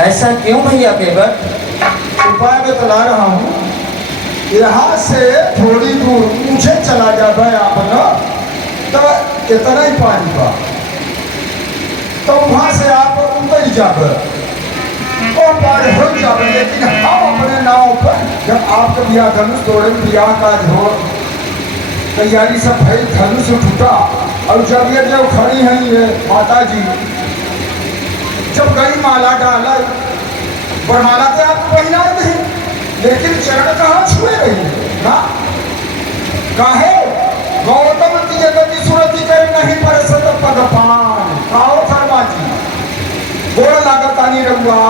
ऐसा क्यों भैया केवट? उपाय बतला रहा हूँ। यहाँ से थोड़ी दूर ऊंचे चला जाता है आप ना, तो इतना ही पानी का, तो वहाँ से आप उतर जाओ और पार हो जाओ। लेकिन हम अपने नाव पर जब आपका बिया धनुष तोड़े, बिया का हो तैयारी सब भई, धनुष टूटा और जब ये जो खड़ी हैं ये माता जी, जब गई माला डाला, बरमाला तो आपको पहना नहीं, लेकिन चरण कहाँ छुए रही ना? काहे गौतम की गति सुरति कर नहीं परसत पगपान। काओ शर्मा जी, गोड़ लागतानी रहुआ,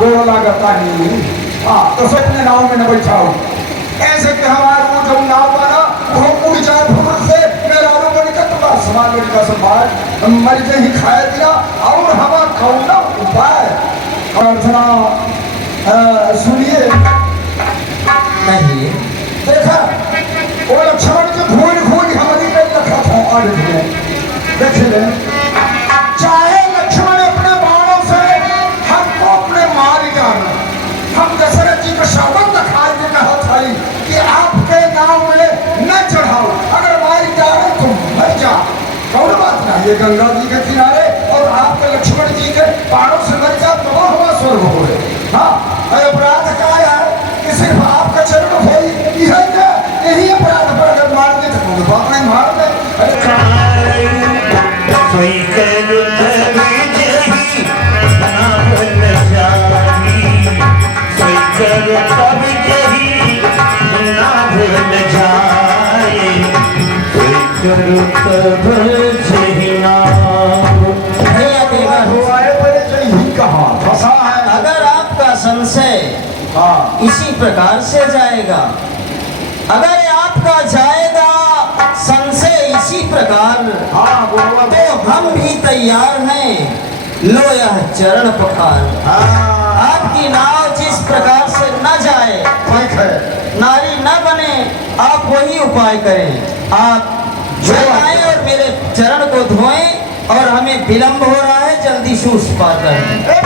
गोड़ लागतानी। हाँ तो अपने नाव में न बैठाओ, ऐसे कि हमारे वो जो नाव बना वो उड़ जाए भूल से, मेरा रोग निकट का समान का समाज मर के ही खाया दिया। और हमारा कौन उपाय प्रार्थना सुनिए। नहीं देखा वो लक्ष्मण के घून घून हमारी में रखा था और देख ले, चाहे लक्ष्मण अपने बाणों से हमको अपने मार डालो, हम दशरथ जी को शब्द खा के कहा था कि आपके नाम में न चढ़ाओ, अगर मार डाले तो मर जा, कौन बात ना। ये गंगा जी के किनारे और आपके लक्ष्मण जी के बाणों से मर जा तो हुआ स्वर्ग हो गए। हाँ अपराध क्या है कि सिर्फ आपका चरण हो यही अपराध पर अगर मार दे तो कोई बात नहीं, मार दे। अगर आपका संशय इसी प्रकार से जाएगा, अगर आपका जाएगा संशय इसी प्रकार, तो हम भी तैयार हैं। लो यह चरण पखार। आपकी नाव जिस प्रकार से न जाए, नारी न बने, आप वही उपाय करें। आप जो आए और मेरे चरण को धोएं, और हमें विलंब हो रहा है, जल्दी शूष पार करें।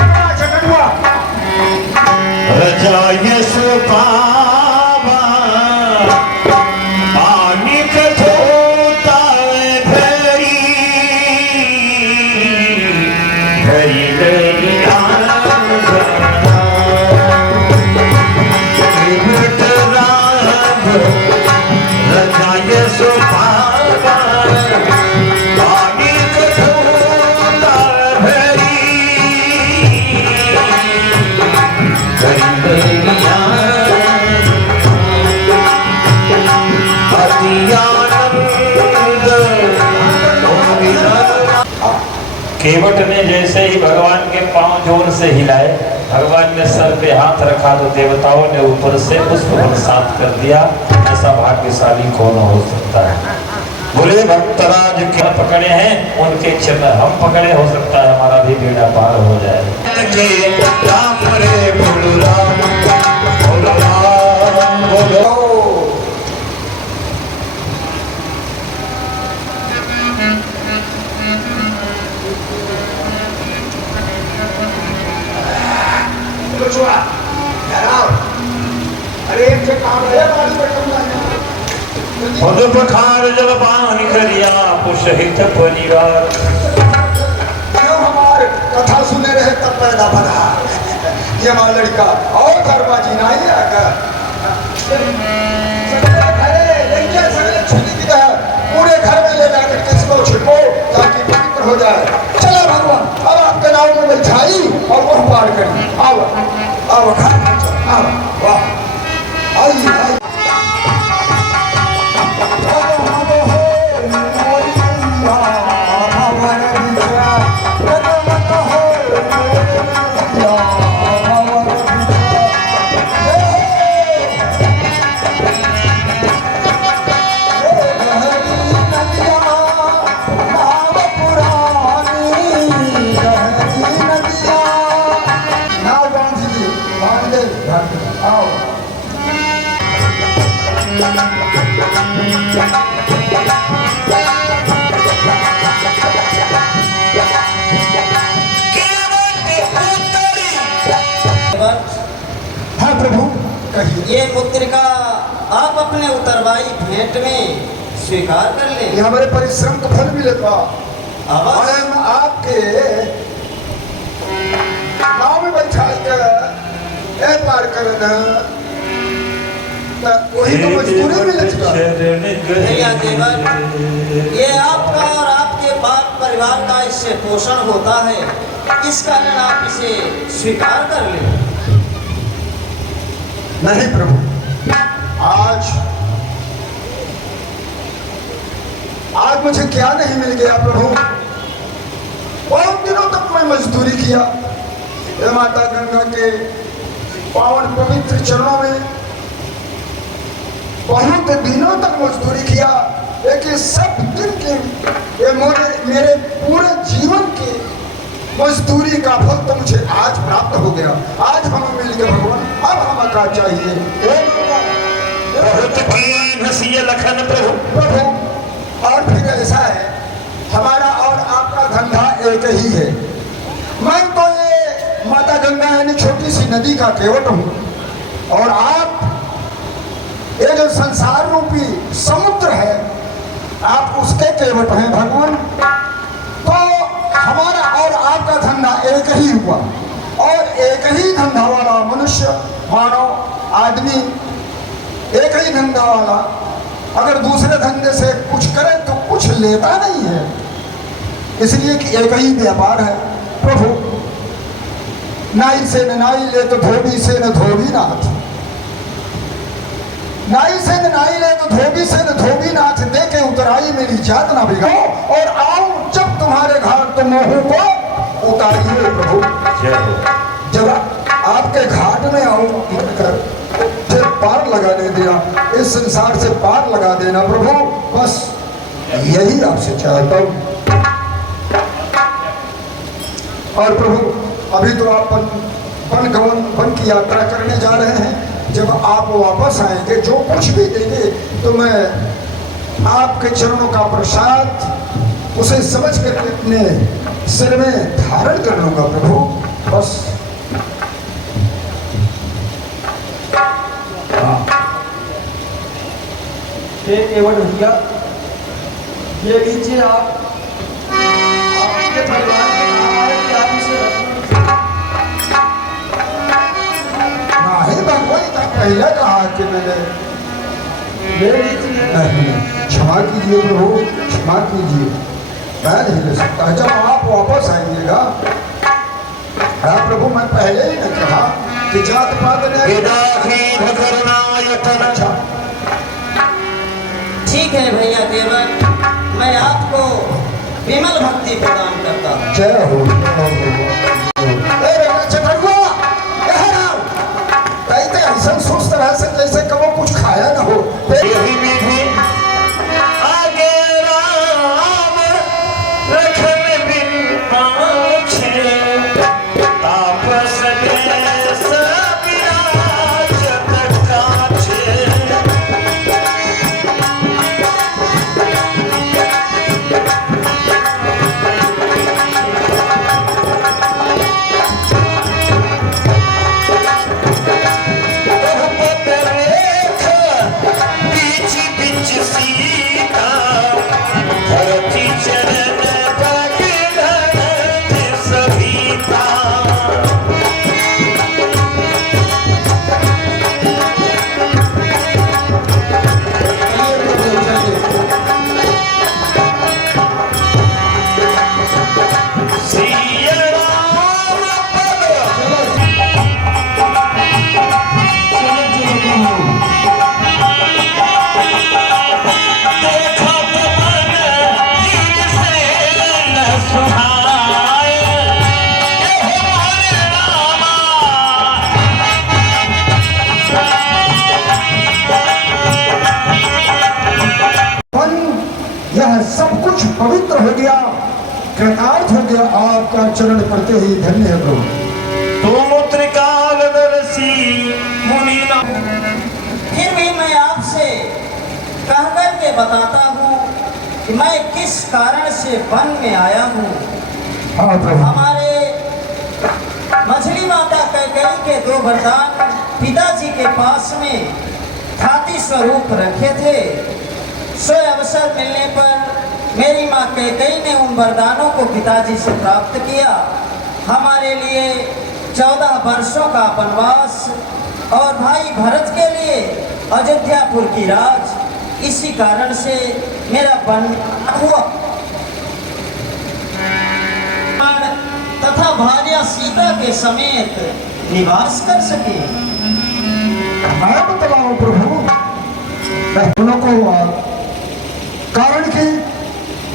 केवट ने जैसे ही भगवान के पांव जोर से हिलाए, भगवान ने सर पे हाथ रखा तो देवताओं ने ऊपर से पुष्प बरसात कर दिया। ऐसा भाग्यशाली कौन हो सकता है? बोले भक्तराज क्या पकड़े हैं, उनके चरण हम पकड़े, हो सकता है हमारा भी बेड़ा पार हो जाए। खुद पखार जल पानी करिया पुष्हित परिवार। क्यों हमारे कथा सुने रहे तब पैदा बना ये हमारा लड़का और कर्मा जी ना ही आगा पूरे घर में ले जाकर किसको छिपो ताकि पवित्र हो जाए। चला भगवान, अब आपके नाव में बिछाई और वह पार करी। आओ आओ आओ, वाह आइए। चाहिए। ये मुद्रिका आप अपने उत्तरदायी भेंट में स्वीकार कर ये लें। हमारे परिश्रम का फल मिलेगा और अवश्य। हम आपके गाँव में बैठा के पार करना वही तो मजदूरी मिलेगा। भैया देवर, ये आपका और आपके बाप परिवार का इससे पोषण होता है, इस कारण आप इसे स्वीकार कर लें। नहीं प्रभु, आज मुझे क्या नहीं मिल गया प्रभु। बहुत दिनों तक मैं मजदूरी किया, ये माता गंगा के पावन पवित्र चरणों में बहुत दिनों तक मजदूरी किया, लेकिन सब दिन के ये मेरे पूरे जीवन की मजदूरी का फल तो मुझे आज प्राप्त हो गया। आज हम मिल गए भगवान, अब हमें क्या चाहिए। लखन प्रभु प्रभु, और फिर ऐसा है, हमारा और आपका धंधा एक ही है। मैं तो ये माता गंगा यानी छोटी सी नदी का केवट हूँ, और आप ये जो संसार रूपी समुद्र है, आप उसके केवट हैं भगवान। तो हमारा और आपका धंधा एक ही हुआ, और एक ही धंधा वाला मनुष्य, मानव आदमी, एक ही धंधा वाला अगर दूसरे धंधे से कुछ करे तो कुछ लेता नहीं है, इसलिए कि एक ही व्यापार है प्रभु। नाई से न नाई ले तो धोबी से न धोबी नाथ, नाई से न नाई ले तो धोबी से न धोबी नाथ, दे के उतराई मेरी जात ना बिगाओ, और आओ जब तुम्हारे घाट तो मोहू को उतारिए प्रभु। जब आपके घाट में आऊं कर फिर पार लगा दे देना, इस संसार से पार लगा देना प्रभु, बस यही आपसे चाहता हूं। और प्रभु अभी तो आप वन की यात्रा करने जा रहे हैं, जब आप वापस आएंगे जो कुछ भी देंगे तो मैं आपके चरणों का प्रसाद उसे समझ कर अपने सिर में धारण कर लूंगा प्रभु, बस। केवल भैया ये लीजिए, आप आपके परिवार में नाम आए कि आप इसे नहीं भगवान, पहले कहा कि मैंने ले लीजिए। क्षमा कीजिए प्रभु, क्षमा कीजिए, मैं नहीं ले सकता। जब आप वापस आएंगेगा, हाँ प्रभु, मैं पहले ही ने कहा कि जात पात ने। अच्छा ठीक है भैया देवर, मैं आपको विमल भक्ति प्रदान करता हूँ। जय हो। ऐसा सुस्त रह से जैसे कबो कुछ खाया ना हो। आगे राम रखन बिन पाछे, तापस देश विराजत काछे। यह सब कुछ पवित्र हो गया, कृतार्थ हो गया, आपका चरण पड़ते ही धन्य है प्रभु। फिर भी मैं आपसे कह कर के बताता हूँ कि मैं किस कारण से वन में आया हूँ। हाँ प्रभु। हमारे मछली माता कैकेयी के दो वरदान पिताजी के पास में खाती स्वरूप रखे थे। सो अवसर मिलने पर मेरी माँ कैकेयी ने उन वरदानों को पिताजी से प्राप्त किया। हमारे लिए 14 वर्षों का वनवास और भाई भरत के लिए अयोध्यापुर की राज, इसी कारण से मेरा वन हुआ तथा भार्या सीता के समेत निवास कर सके। मैं बतलाऊं प्रभु, मैं दोनों को हुआ कारण की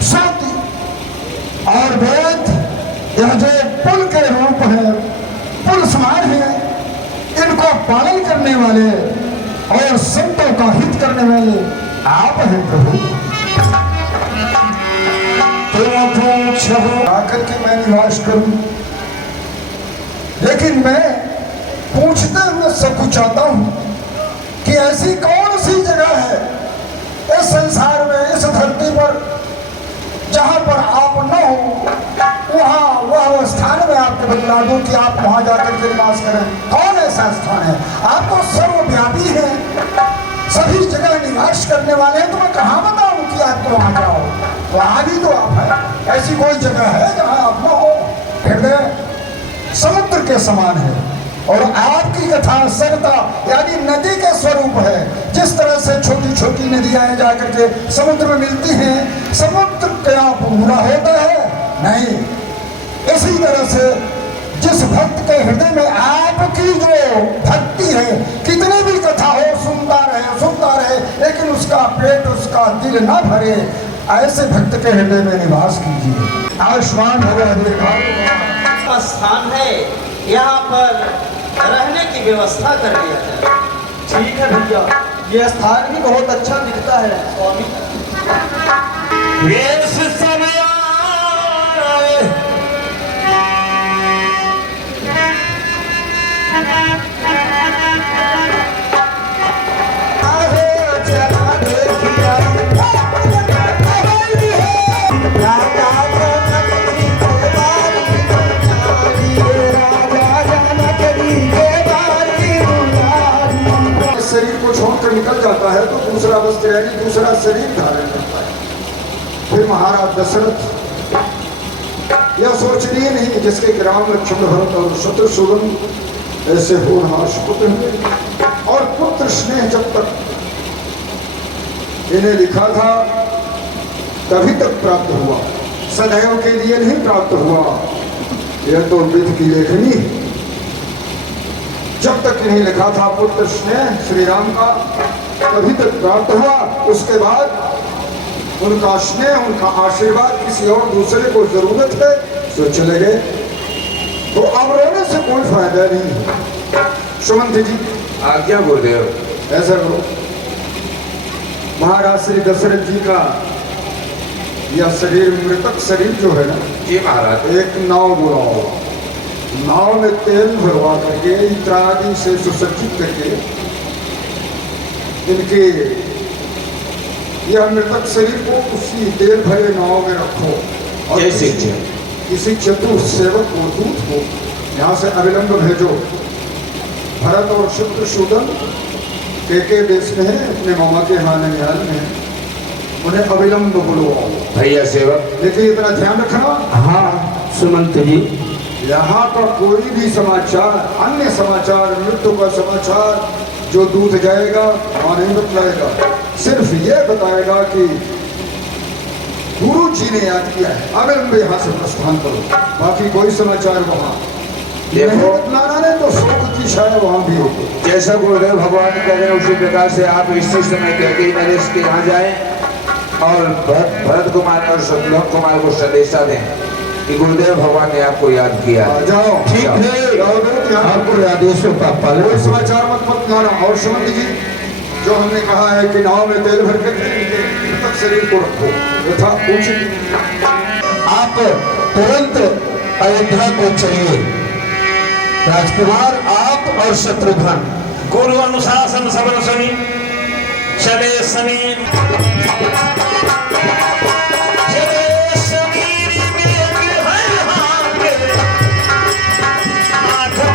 शांति और वेद, यह जो पुल के रूप है, पुल समान है, इनको पालन करने वाले और संतों का हित करने वाले आप हैं प्रभु। तुम पूछो आकर के मैं निवास करूं, लेकिन मैं पूछते हुए सब कुछ चाहता हूं कि ऐसी कौन सी जगह है इस संसार में, इस धरती पर, जहां पर आप न हो, वहां वह स्थान में आपको बतला दूं कि आप वहां जाकर के निवास करें। कौन ऐसा स्थान है? आप तो सर्वव्यापी हैं, सभी जगह निवास करने वाले हैं, तो मैं कहाँ बताऊं कि आपको वहां जाओ? वहां भी तो आप है। ऐसी कोई जगह है जहां आप न हो? हृदय समुद्र के समान है और आपकी कथा सरता यानी नदी के स्वरूप है। जिस तरह से छोटी छोटी नदियां जाकर के समुद्र में मिलती हैं, समुद्र क्या पूरा होता है? नहीं। इसी तरह से जिस भक्त के हृदय में आपकी जो भक्ति है, कितनी भी कथा हो सुनता रहे, लेकिन उसका पेट, उसका दिल ना भरे, ऐसे भक्त के हृदय में निवास कीजिए। आयुष्मान भव स्थान है, यहाँ पर रहने की व्यवस्था कर दिया जाए। ठीक है भैया, ये स्थान भी बहुत अच्छा दिखता है स्वामी। वेश समय शरीर को छोड़कर निकल जाता है तो दूसरा वस्त्र यानी दूसरा शरीर धारण करता है। फिर महाराज दशरथ यह सोचनीय नहीं जिसके ग्राम लक्ष्मण भरत और शत्रुघ्न ऐसे होनहार पुत्र हुए और पुत्र स्नेह जब तक इन्हें लिखा था तभी तक प्राप्त हुआ, सदैव के लिए नहीं प्राप्त हुआ। यह तो विधि की लेखनी है। जब तक इन्हें लिखा था पुत्र स्नेह श्री राम का तभी तक प्राप्त हुआ। उसके बाद उनका स्नेह, उनका आशीर्वाद किसी और दूसरे को जरूरत है तो चले गए, तो अब रोने से कोई फायदा नहीं है। सुमंत जी आज्ञा गुरुदेव। ऐसा करो, महाराज श्री दशरथ जी का यह शरीर, मृतक शरीर जो है ना जी महाराज, एक नाव बुलाओ, नाव में तेल भरवा करके इत्यादि से सुसज्जित करके इनके यह मृतक शरीर को उसी तेल भरे नाव में रखो और किसी चतुर सेवक को, दूत को यहाँ से अविलंब भेजो। भरत और शत्रुघ्न के देश में है, अपने मामा के यहाँ ननिहाल में, उन्हें अविलंब बुलवाओ। भैया सेवक, लेकिन इतना ध्यान रखना, हाँ सुमंत जी, यहाँ का कोई भी समाचार, अन्य समाचार, मृत्यु का समाचार जो दूत जाएगा वहाँ नहीं बतलाएगा, सिर्फ ये बताएगा कि गुरु जी ने याद किया है, अविलंब यहाँ से प्रस्थान करो। बाकी कोई समाचार वहाँ नहीं बतलाना, नहीं तो शोक की छाया वहाँ भी होगी। जैसा गुरुदेव भगवान कह रहे हैं उसी प्रकार से आप इसी समय कहते ही नरेश के यहाँ जाएं और भरत कुमार और शत्रुघ्न कुमार को संदेशा दें कि गुरुदेव भगवान ने आपको याद किया। जाओ, ठीक है, आपको आदेशों का पालन। समाचार मत बताना। और सुमंत जी, जो हमने कहा है कि नाव में तेल भर के मृतक शरीर को रखो, यथा उचित। आप तुरंत अयोध्या को चलिए राजकुमार, आप और शत्रुघ्न। गुरु अनुशासन सबन सुनी चले सनी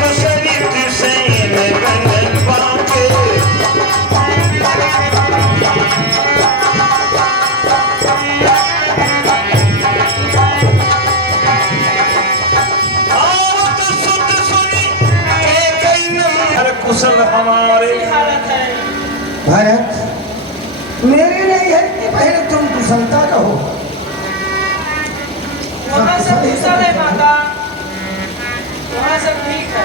शरीर से कुशल हमारे। ऐसी हालत है। भरत, मेरे नहीं है कि पहले तुम कुशलता कहो। वहाँ सब कुशल है माता, वहाँ सब ठीक है।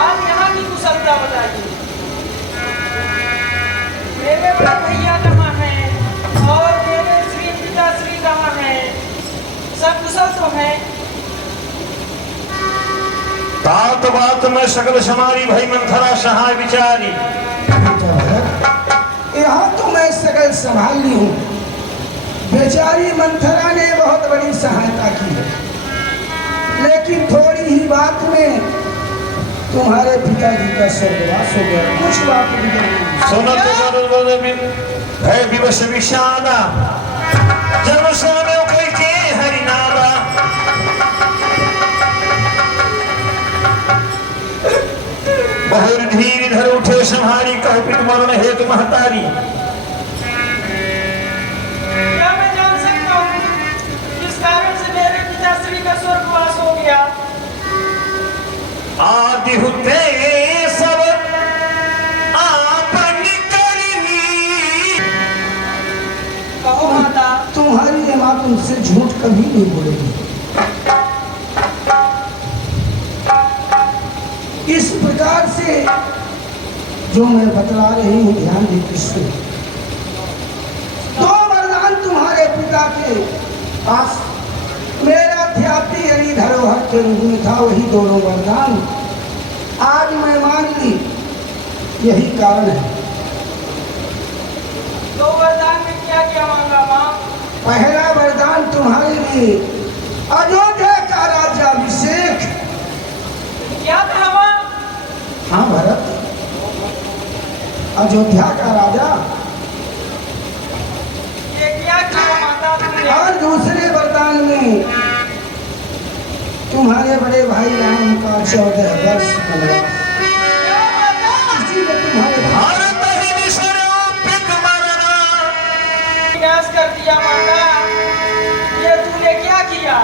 आप यहाँ की कुशलता बताइए। मेरे बड़े भैया कहाँ हैं और मेरे श्री पिताश्री कहाँ हैं? सब कुशल तो हैं। तात बात में सकल समारी भई मंथरा सहाय विचारी। यहाँ तो मैं सकल संभाल ली हूँ, बेचारी मंथरा ने बहुत बड़ी सहायता की है, लेकिन थोड़ी ही बात में तुम्हारे पिताजी का स्वर्गवास हो गया। कुछ बात नहीं। सुनत है विवश विषादा जब सोने कोई के हरिनादा। बहुर धीर इधर उठे संहारी कह पित मरण हेतु महतारी। क्या मैं जान सकता हूँ किस कारण से मेरे पिताश्री का स्वर्गवास हो गया? आदि होते सब आपन करनी। कहो माता। तुम्हारी ये माँ तुमसे झूठ कभी नहीं बोलेगी। इस प्रकार से जो मैं बतला रही हूँ ध्यान देकर सुनो। दो वरदान तुम्हारे पिता के पास मेरा ख्याति यानी धरोहर के रूप में था, वही दोनों वरदान आज मैं मान ली। यही कारण है। दो वरदान में क्या क्या मांगा माँ? पहला वरदान तुम्हारे लिए अयोध्या का राज्याभिषेक। क्या था माँ? हाँ भरत, अयोध्या का राजा। ये क्या किया माता तुमने? और दूसरे वरदान में तुम्हारे बड़े भाई राम का 14 वर्ष वनवास। क्या माता? इसी में तुम्हारे भाई भारत ही विसरो पित मरना। विनाश कर दिया माता। ये तूने क्या किया?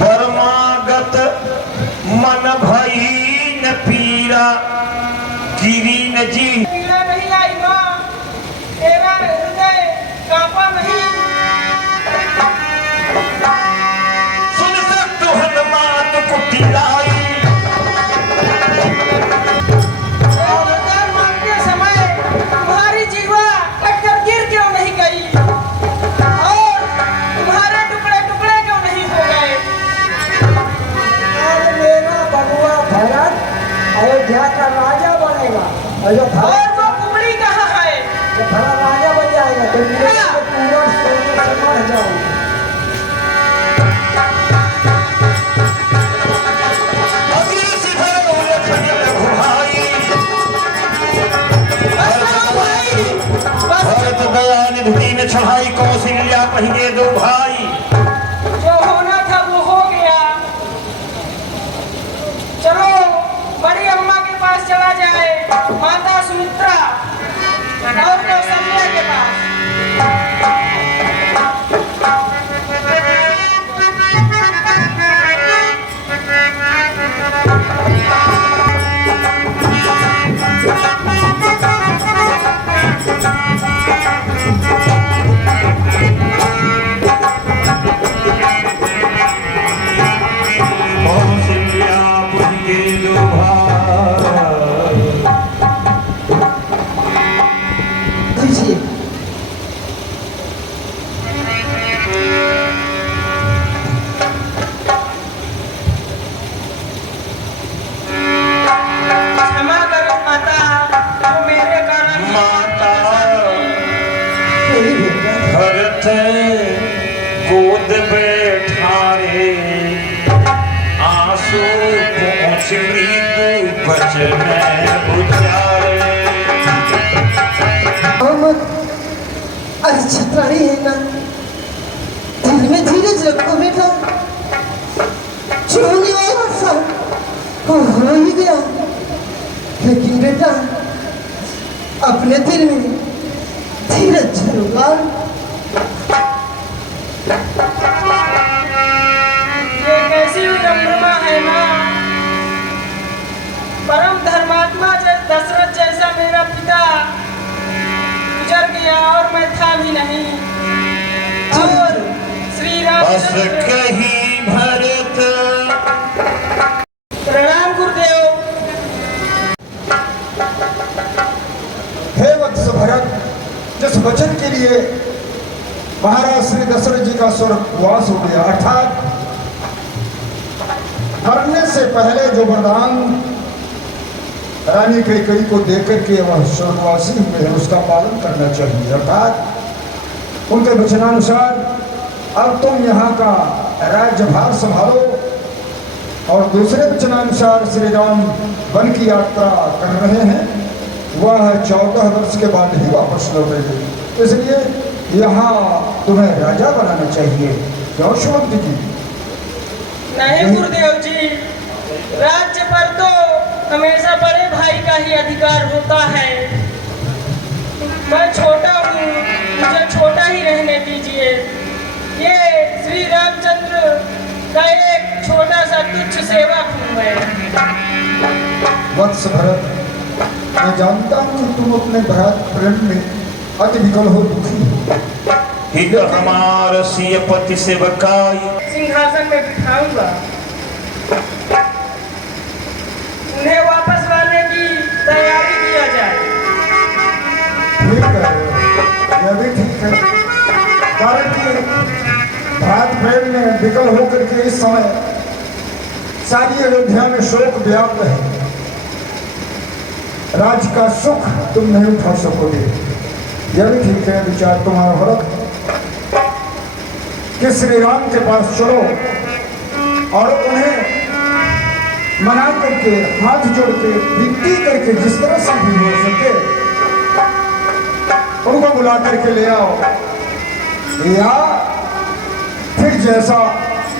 बर्मागत मन भई न पीरा गिरी न जी। पीड़ा नहीं आई माँ, तेरा हृदय कांपा नहीं? सुन सकत हनुमान कुटिलाई। वरदान मांगते समय तुम्हारी जीवा कटकर गिर क्यों नहीं गई और तुम्हारे टुकड़े टुकड़े क्यों नहीं हो गए? और मेरा बबुआ भरत अयोध्या का राजा बनेगा। अयोध्या और वो कुबड़ी कहाँ है? भला राजा बन जाएगा तो मेरे पूरा सोने से मर जाऊंगा। अग्नि सिधर उलझन रघुभाई। भरत दया निधि में छहाई कौशल्या पहिए दो भाई। जो होना था वो हो गया। चलो बड़ी अम्मा के पास चला जाए, माता सुमित्रा और कौशल्या के पास। कौशल्या पहिए दो भाई। दीजिए। क्षमा करो माता, जो मेरे कारण माता यही भेजा है। भरत गोद बैठारे आंसू पहुँच मृदु बचन उचारे। अरे छत्राणी है ना, दिल में धीरज रखो बेटा। जो होने वाला था वो हो ही गया, लेकिन बेटा अपने दिल में धीरज जरूर लाओ। ये कैसी विडंबना है माँ? ही नहीं। और श्री बस रामचंद्र कहीं भरत प्रणाम गुरुदेव। हे वत्स भरत, जिस वचन के लिए महाराज श्री दशरथ जी का स्वर्गवास हो गया, अर्थात मरने से पहले जो वरदान रानी कैकेयी को देकर के वह स्वर्गवासी हुए हैं, उसका पालन करना चाहिए। अर्थात उनके वचनानुसार अब तुम यहाँ का राज्यभार संभालो, और दूसरे वचनानुसार श्री राम वन की यात्रा कर रहे हैं, वह 14 वर्ष के बाद ही वापस लौटेंगे, इसलिए यहाँ तुम्हें राजा बनाना चाहिए। क्यों सुमंत जी? नहीं गुरुदेव जी, राज्य पर तो हमेशा बड़े भाई का ही अधिकार होता है। मैं छोटा हूँ, मुझे छोटा ही रहने दीजिए। ये श्री रामचंद्र का एक छोटा सा तुच्छ सेवक हूँ मैं। वत्स भरत, मैं जानता हूँ कि तुम अपने भ्रात प्रेम में अति विकल हो, दुखी हो। हित हमार सिय पति सेवकाई सिंहासन में बिठाऊंगा, उन्हें वापस लाने की तैयारी किया जाए। ठीक है, यह भी ठीक है, कारण कि भ्रात प्रेम में विकल होकर के इस समय सारी अयोध्या में शोक व्याप्त है। राज्य का सुख तुम नहीं उठा सकोगे, यह भी ठीक है विचार तुम्हारा भरत, कि श्री राम के पास चलो और उन्हें मना करके, हाथ जोड़ के, विनती करके, जिस तरह से भी हो सके उनको बुला करके ले आओ, या फिर जैसा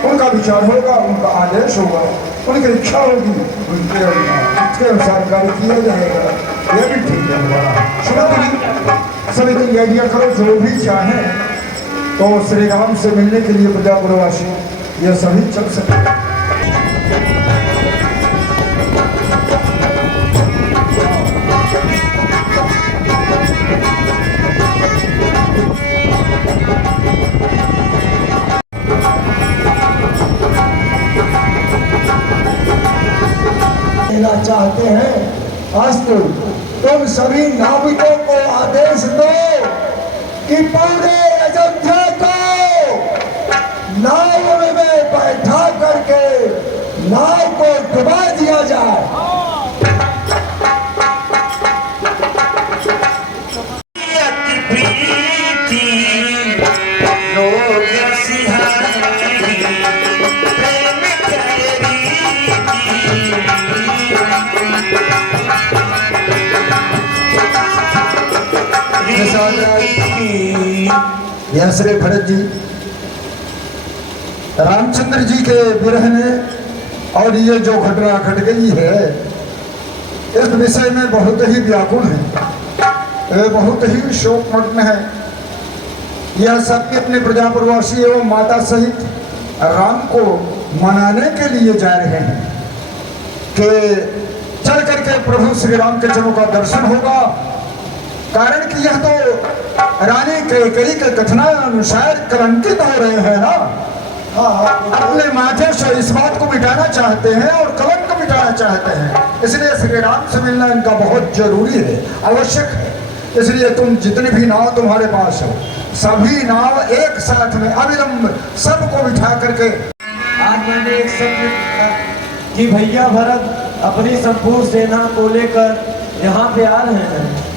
उनका विचार होगा, उनका आदेश होगा, उनकी इच्छा होगी, उनके अनुसार कार्य किया जाएगा। यह भी ठीक है हमारा। सुनो सभी दिन आइडिया करो, जो भी चाहे तो श्री राम से मिलने के लिए प्रजापुरवासी यह सभी चल सके। चाहते हैं आज तुम सभी नाविकों को आदेश दो कि पूरे अयोध्या को नाव में बैठा करके नाव को डुबा दिया जाए। यह श्री भरत जी रामचंद्र जी के विरह में और ये जो घटना घट गई है, इस विषय में बहुत ही व्याकुल है, ये बहुत ही शोकमग्न है। यह सबके अपने प्रजापुरवासी एवं माता सहित राम को मनाने के लिए जा रहे हैं कि चल करके प्रभु श्री राम के चरणों का दर्शन होगा, कारण कि यह तो रानी कैकेयी के कथनानुसार कलंकित हो रहे हैं ना। अपने माथे से इस बात को मिटाना चाहते हैं और कलंक मिटाना चाहते हैं, इसलिए श्री राम से मिलना इनका बहुत जरूरी है, आवश्यक है। इसलिए तुम जितने भी नाव तुम्हारे पास हो, सभी नाव एक साथ में अविलंब सबको बिठा करके। आज मैंने एक शब्द कि भैया भरत अपनी संपूर्ण सेना को लेकर यहाँ पे आ रहे हैं।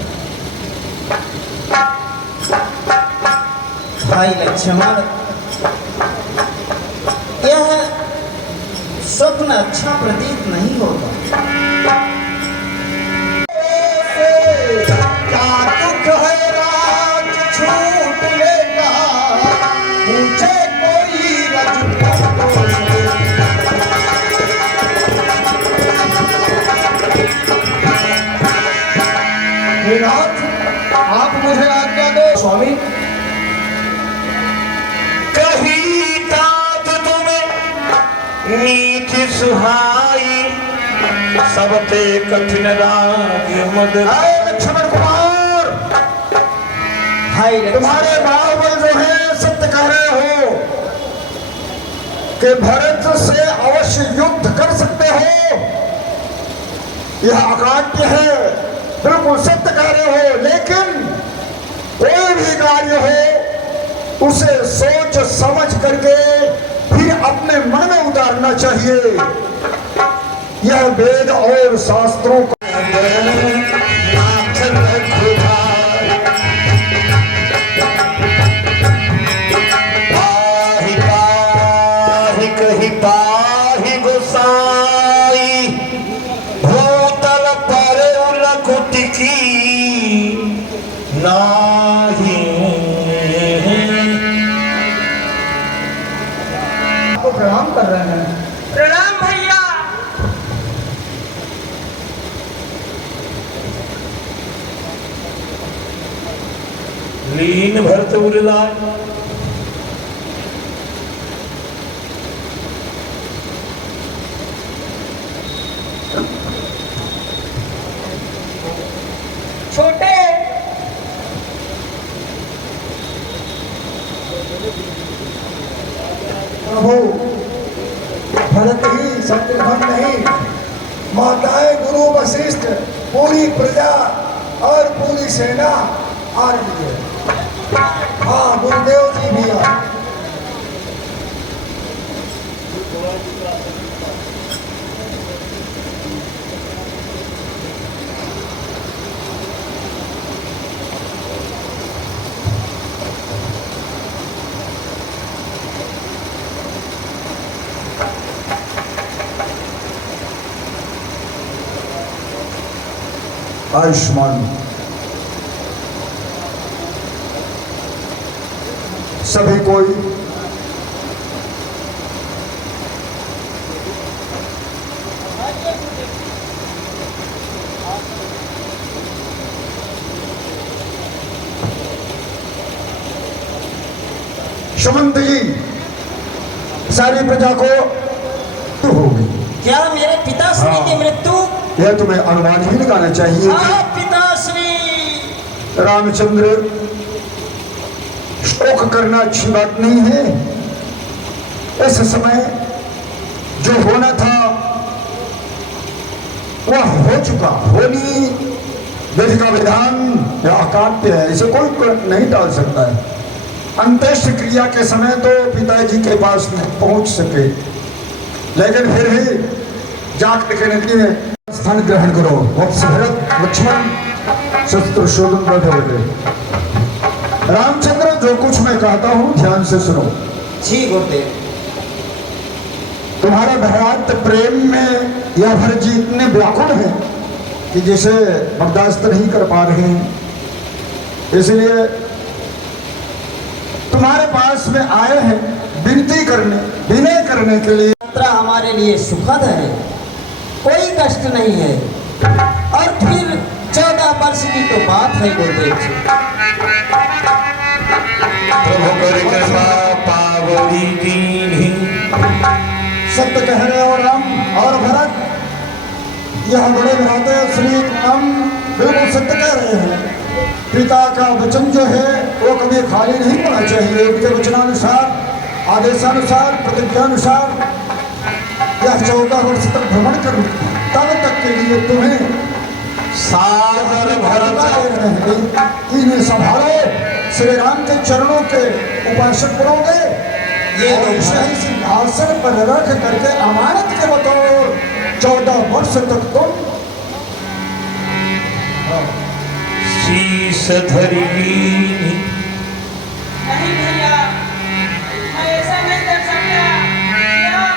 भाई लक्ष्मण, यह स्वप्न अच्छा प्रतीत नहीं होता। क्या दुख है राज छूटने का, पूछे कोई रजपूत। आप मुझे आज्ञा दो स्वामी। नीच सुहाई सबते कठिन राग मद। लक्ष्मण कुमार, भाई लक्ष्मण। तुम्हारे बाहुबल जो है सत्य कह रहे हो कि भरत से अवश्य युद्ध कर सकते हो, यह अकाट्य है, बिल्कुल सत्य कह रहे हो। लेकिन कोई भी कार्य हो उसे सोच समझ करके फिर अपने मन में उतारना चाहिए। यह वेद और शास्त्रों का प्रणाम कर रहे हैं। प्रणाम भैया। लीन भरत उरलाय छोटे प्रभु, भरत ही शत्रुघ्न नहीं, माताएं गुरु वशिष्ठ, पूरी प्रजा और पूरी सेना आ रही है। हाँ, गुरुदेव जी भी आ। आयुष्मान सभी कोई सुमंत जी सारी प्रजा को तो हो गई। क्या मेरे पिताश्री की मृत्यु? यह तुम्हें अनुमान ही लगाना चाहिए हाँ पिताश्री। रामचंद्र, शोक करना अच्छी बात नहीं है। इस समय जो होना था वह हो चुका। होनी विधि का विधान या अकाट्य है, इसे कोई नहीं टाल सकता है। अंत्येष्टि क्रिया के समय तो पिताजी के पास पहुंच सके, लेकिन फिर भी जाकर के नदी में स्थान ग्रहण करो। वत्स भरत लक्ष्मण शत्रुशोधन बैठे बैठे। रामचंद्र, जो कुछ मैं कहता हूं ध्यान से सुनो। जी गुरुदेव। तुम्हारा भ्रात प्रेम में यह भरत जी इतने व्याकुल हैं कि जिसे बर्दाश्त नहीं कर पा रहे हैं, इसलिए तुम्हारे पास में आए हैं विनती करने, विनय करने के लिए। यात्रा हमारे लिए सुखद है, कोई कष्ट नहीं है। और फिर 14 वर्ष की तो बात है गुरुदेव जी। प्रभु कर कृपा पावनी दीन्ही। सत्य कह रहे हो राम और भरत, यह बड़े भ्राते श्री राम बिल्कुल सत्य कह रहे हैं। पिता का वचन जो है वो कभी खाली नहीं होना चाहिए। उनके वचनानुसार, आदेशानुसार, प्रतिज्ञानुसार यह 14 वर्ष तक भ्रमण कर, तब तक के लिए तुम्हें सादर भरत इन्हें संभालो। श्री राम के चरणों के उपासक बनोगे। ये और सही सिंहासन पर रख करके अमानत के बतौर 14 वर्ष तक तुम शीश धरी। नहीं भैया, मैं ऐसा नहीं कर सकता। आप यहाँ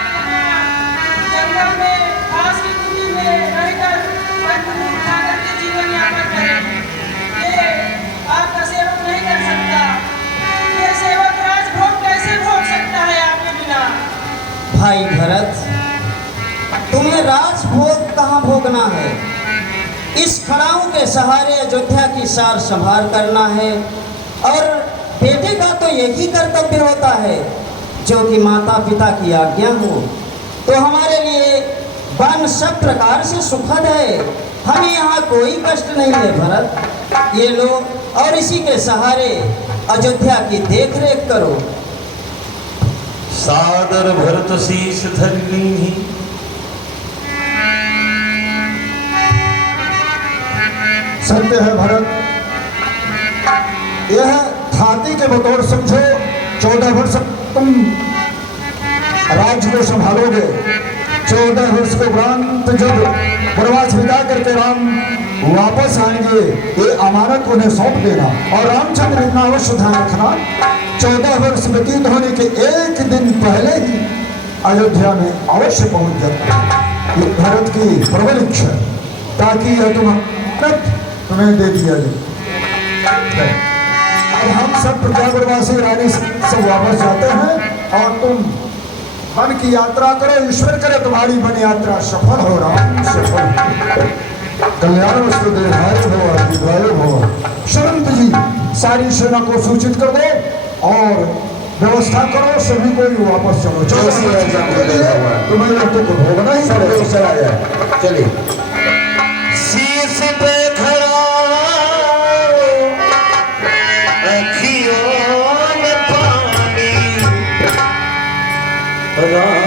जंगल में घास की कुटी में रहकर बंधु उठा करके जीवन यापन करें, ये आपका सेवक नहीं कर सकता। ये सेवक राजभोग कैसे भोग सकता है आपके बिना? भाई भरत, तुम्हें राजभोग कहाँ भोगना है? इस खड़ाऊ के सहारे अयोध्या की सार संभाल करना है। और बेटे का तो यही कर्तव्य होता है जो कि माता पिता की आज्ञा हो। तो हमारे लिए वन सब प्रकार से सुखद है, हमें यहाँ कोई कष्ट नहीं है भरत। ये लोग और इसी के सहारे अयोध्या की देखरेख करो। सादर भरत शीश धरनी सत्य है भरत, यह थाती के बतौर समझो 14 वर्ष तुम राज्य को संभालोगे। 14 वर्ष के उपरांत जब वनवास विदा करके राम वापस आएंगे, ये अमानत उन्हें सौंप देना। और रामचंद्र इतना अवश्य ध्यान रखना, 14 वर्ष व्यतीत होने के एक दिन पहले ही अयोध्या में अवश्य पहुंच जाता। ये भारत की प्रबल इच्छा, ताकि यह तुम्हें दे दिया जाए। अब हम सब प्रत्यागवासी रानी सब वापस जाते हैं और तुम वन की यात्रा करो। ईश्वर करे तुम्हारी वन यात्रा सफल हो, राम सफल। कल्याण वस्तु दीर्घायु हो, दीर्घायु हो। सुरंत जी सारी सेना को सूचित कर दो और व्यवस्था करो, सभी को ही वापस चलो। तुम्हें लड़के को भोगना ही पड़ेगा। चला जाए, चलिए। शीश पे खड़ा अखियों में पानी, राम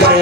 भक्त